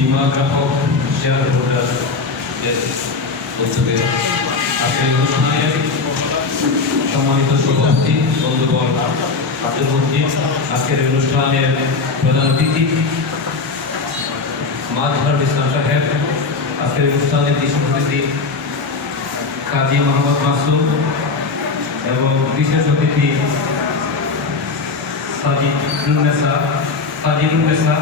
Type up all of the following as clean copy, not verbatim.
বিমা গ্রাহক share holder উদ্যোগে আজকের অনুষ্ঠানে সম্মানিত সভাপতি বন্ধুবর আব্দুল মজিদ, আজকের অনুষ্ঠানের প্রধান অতিথি মাজহার ইসলাম সাহেব, আজকের অনুষ্ঠানের বিশেষ অতিথি কাজী মোহাম্মদ মাসুম এবং বিশেষ অতিথি সাজিদুন্নেসা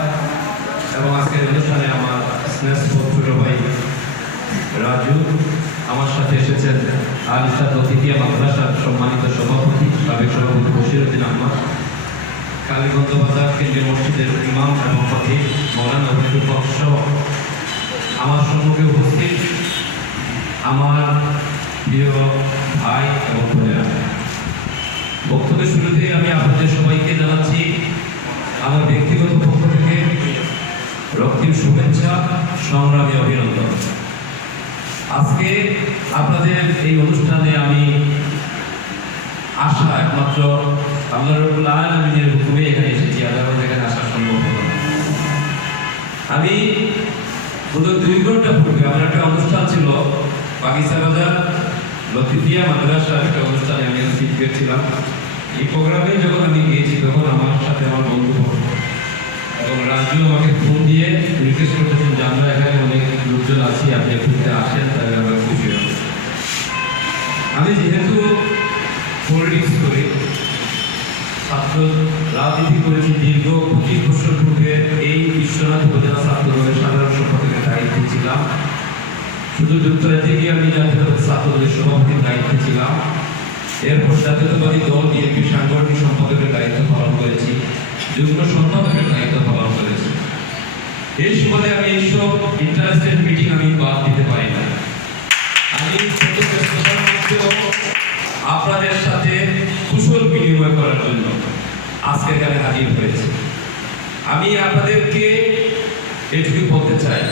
এবং আজকের অনুষ্ঠানে আমার স্নেহপত্র ভাই রাজু, আমার সাথে এসেছেন আলিশাদ অতিথিয়া মাদ্রাসার সম্মানিত সভাপতি সাবেক সভাপতি বশিরউদ্দিন আহমদ, কালীগঞ্জ বাজার কেন্দ্রীয় মসজিদের ইমাম এবং খতিব মৌলানা আব্দুল হক সহ আমার সম্মুখে উপস্থিত আমার প্রিয় ভাই এবং বোনেরা। বক্তব্যের শুরুতে আমি আপনাদের সবাইকে জানাচ্ছি আমার ব্যক্তিগত পক্ষ থেকে রক্তিম শুভেচ্ছা, সংগ্রামী অভিনন্দন। আজকে আপনাদের এই অনুষ্ঠানে আমি আসা একমাত্র আল্লাহ রাব্বুল আলামিনের হুকুমে এখানে এসেছি, আদালত এখানে আসা সম্ভব হলো না। আমি পুরো 2 ঘন্টা পূর্বে আমার একটা অনুষ্ঠান ছিল পাকিস্তান বাজার লতিফিয়া মাদ্রাসার একটা অনুষ্ঠানে আমি স্পিকার ছিলাম। এই প্রোগ্রামে যখন আমি গিয়েছি তখন আমার সাথে আমার বন্ধু এবং রাজু আমাকে ফোন দিয়ে রিকোয়েস্ট করতেছেন যে আমরা এখানে অনেক লোকজন আছি, আপনি একটু আসেন, তাহলে আমরা খুশি হব। আমি যেহেতু পলিটিক্স করি, ছাত্র রাজনীতি করেছি দীর্ঘ 25 বছর পূর্বে এই বিশ্বনাথ উপজেলা ছাত্রদলের সাধারণ সম্পাদকের দায়িত্বে ছিলাম। শুধু যুক্তরাজ্যে গিয়ে আমি জাতীয় ছাত্রদলের সভাপতির দায়িত্বে ছিলাম। এরপর জাতীয়তাবাদী দল বিএনপি সাংগঠনিক সম্পাদকের দায়িত্ব পালন করেছি, যুগ্ম সম্পাদকের দায়িত্ব পালন করেছি। এই সময় আমি এইসব ইন্টারেস্টেড মিটিং আমি বাদ দিতে পারি না। আমি আপনাদের সাথে কুশল বিনিময় করার জন্য আজকে এখানে হাজির হয়েছে। আমি আপনাদেরকে এটুকু বলতে চাই,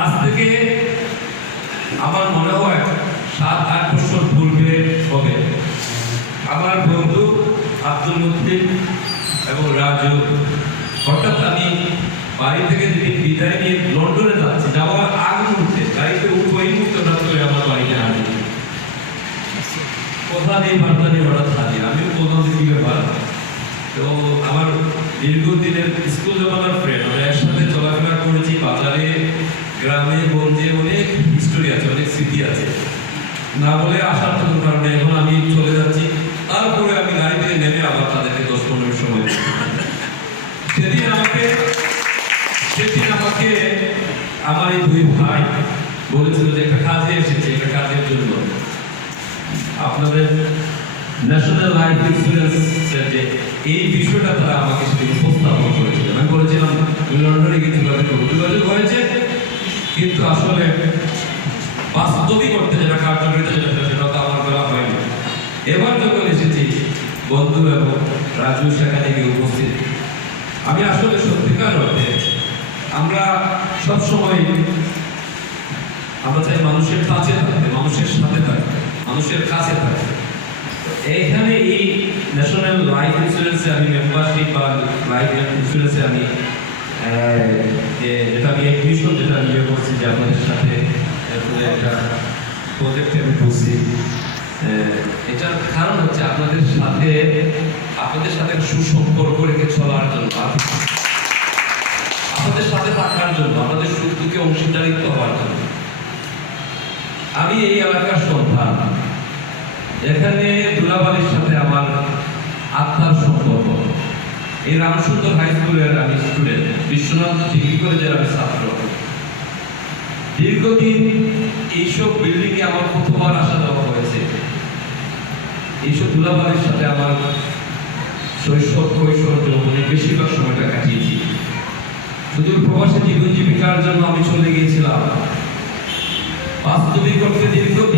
আজ থেকে আমার মনে হয় 7-8 বছর পূর্বে হবে আমার বন্ধু আব্দুল মজিদ এবং রাজু হঠাৎ আমি বাড়ি থেকে যদি বিদায় নিয়ে লন্ডনে যাচ্ছি, যাওয়ার আগ মুহূর্তে গাড়িতে উঠবই মুহূর্তে করে আমার বাড়িতে হাজির। কথা নেই বার্তা নেই, হঠাৎ হাজির। আমিও প্রথম দিকে ব্যাপার তো আমার দীর্ঘদিনের স্কুল জমানার ফ্রেন্ড, আমরা একসাথে চলাফেরা করেছি বাজারে, গ্রামে, গঞ্জে, অনেক হিস্টোরি আছে, অনেক স্মৃতি আছে। না বলে আসার কোনো কারণে এখন আমি চলে যাচ্ছি। তারপরে আমি গাড়ি থেকে নেমে আবার তাদেরকে 10-15 মিনিট সময় সেদিন আমাকে আমার এই 2 ভাই বলেছিল যে একটা কাজে এসেছে, একটা কাজের জন্য আপনাদের ন্যাশনাল লাইফ ইন্স্যুরেন্স যে এই বিষয়টা তারা আমাকে সেদিন উপস্থাপন করেছিল। আমি বলেছিলাম লন্ডনে গিয়ে যোগাযোগ হয়েছে, কিন্তু আসলে বাস্তবিক করতে যেটা কার্যকরিতা সেটা তো আমার করা হয়নি। এবার যখন এসেছি বন্ধু এবং রাজু সেখানে গিয়ে উপস্থিত, আমি আসলে সত্যিকার অর্থে আমরা সবসময় আমরা চাই মানুষের কাছে থাকতে, মানুষের সাথে থাকতে, মানুষের কাছে থাকতে। এইখানে এই ন্যাশনাল লাইফ ইন্স্যুরেন্সে আমি মেম্বারশিপ বা লাইফ ইন্স্যুরেন্সে আমি যেটা আমি এক মিশন যেটা নিয়ে করছি যে আপনাদের সাথে একটা প্রজেক্টে আমি বলছি, এটার কারণ হচ্ছে আপনাদের সাথে সুসম্পর্ক রেখে চলার জন্য, আপনাদের সাথে থাকার জন্য, আপনাদের সুখ দুঃখে অংশীদারিত্ব হওয়ার জন্য। আমি এই এলাকার সন্তান, এখানে দুলাবাড়ির সাথে আমার আত্মার সম্পর্ক। এই রামসুন্দর হাই স্কুলের আমি স্টুডেন্ট, বিশ্বনাথ ডিগ্রি কলেজের আমি ছাত্র। দীর্ঘদিন এইসব বিল্ডিংয়ে আমার প্রথমবার আসা যাওয়া হয়েছে। এইসব দুলাবাড়ির সাথে আমার শৈশব, কৈশোর, যৌবনে বেশিরভাগ সময়টা কাটিয়েছি। শুধু প্রবাসী জীবন জীবিকার জন্য আমি চলে গিয়েছিলাম। বাস্তবিক অর্থে দীর্ঘদিন